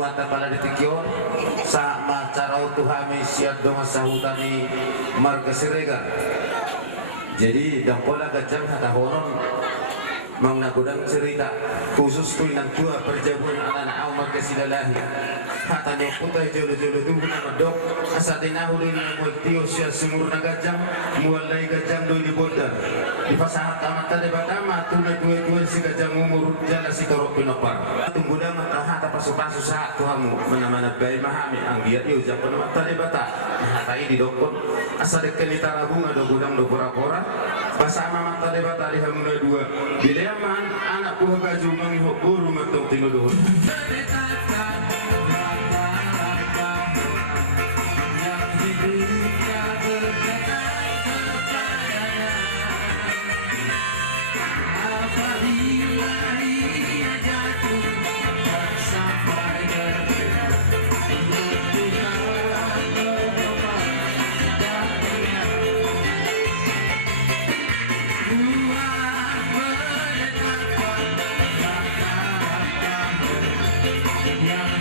wata pala ditikyon sa macaraw tuhami siya dong sa hutani marga sirega. Jadi dangkola gajang hatahonon mang nagudang cerita khusus tuh nang tua perjabuan anak Umar kesilalahi hata niya putay jolo-jolo tuh na madok asa tinahuli na mo tiyo siya sumur na gajang mualay gajang doy di bodar di pasahat tamat tadi batama tunay tuwe-tuwe si gajang umur jala si torok pinopar tunggudang hata pasu-pasu saat tuhamu mana-mana bayi mahami ang giat iyo japan naman tadi bata hata ini dokon asa dekan di tarabunga do gudang do pora-pora pasama mata debat tadi hamuna dua dileman anak buah gaju menghok buru matong tinuduhun Yeah.